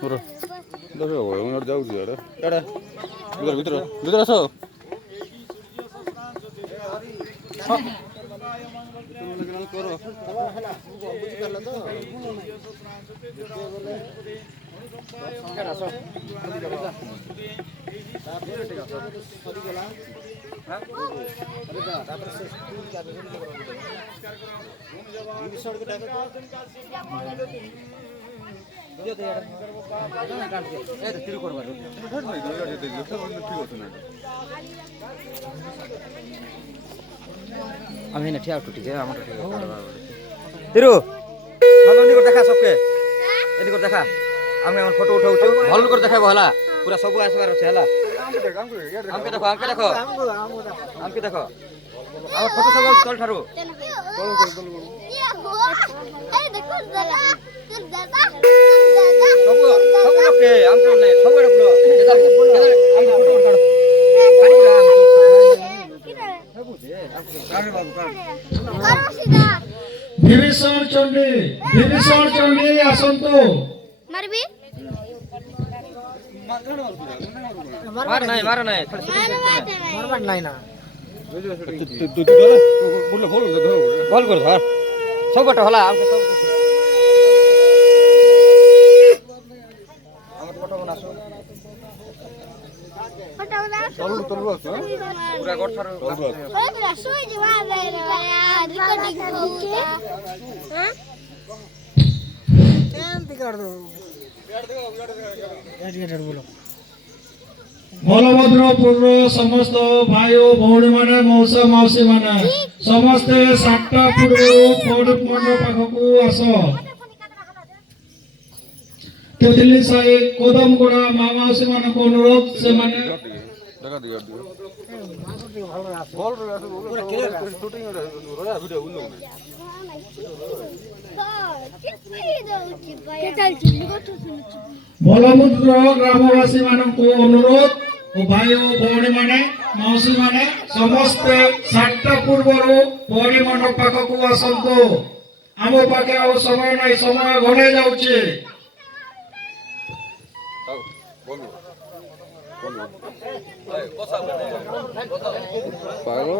Bro, dove vuoi? Un orzo usiare? Dai, vidro so. আমি না ঠিক আছে ঠিক আছে আমার ঠিক আছে তিরু ভালো নি করে দেখা সবকে এদি করে দেখা আমি আমার ফটো উঠাউছো ভালো করে দেখাবো হলা পুরা সবু আসবার আছে হলা আমকে দেখো আমকে দেখো আমার ফটো সব চল ঠারু সবু সবু লোকে আমকে নাই সবু লোক আমি ফটো উঠাড়ো বিভীষণ চণ্ডী আসন্তু মারবি মার নাই মারবার নাই না বল কর ধর সবটা হলা আমকে সব আমার ফটো বানাসো পুরা গট ছাড়ো বলভদ্রপুর সমস্ত ভাই ও ভৌণী মানে মৌসা মাউসী মানে ସମସ୍ତେ 7ଟା ପୂର୍ବରୁ ପୌଡ ମଣ୍ଡପ ପାଖକୁ ଆସ ତେତିଲି ସାହି କୋଦମଗୁଡା ମା ମାଉସୀ ମାନଙ୍କୁ ଅନୁରୋଧ ସେମାନେ দেখা দিও বল রে শুটিং ভিডিও উল্লো বলভদ্র গ্রামবাসী ମାନଙ୍କୁ অনুরোধ ও ভাই ও ভৌণী মানে মাଉସୀ ମାନେ ସମସ୍ତେ 7ଟା ପୂର୍ବରୁ ପୌଡ ମଣ୍ଡପ ପାଖକୁ ଆସନ୍ତୁ ଆମ ପାଖେ ଆଉ ସମୟ ନାହିଁ ସମୟ ଘନେଇ ଯାଉଛି পাগল